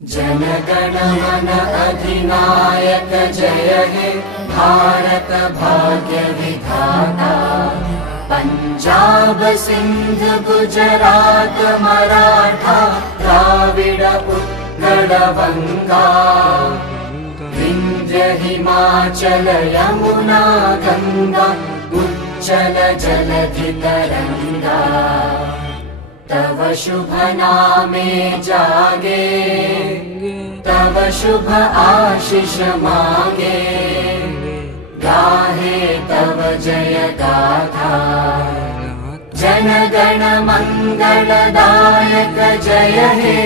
जनगण मन अधिनायक जय हे भारत भाग्य विधाता। पंजाब सिंध गुजरात मराठा द्राविड उत्कल बंगा। विंध्य हिमाचल यमुना गंगा उच्चल जलधि तरंगा। तव शुभ नामे जागे तव शुभ आशीष मांगे। गाहे तव जय गाथा जन गण मंगलदायक जय हे।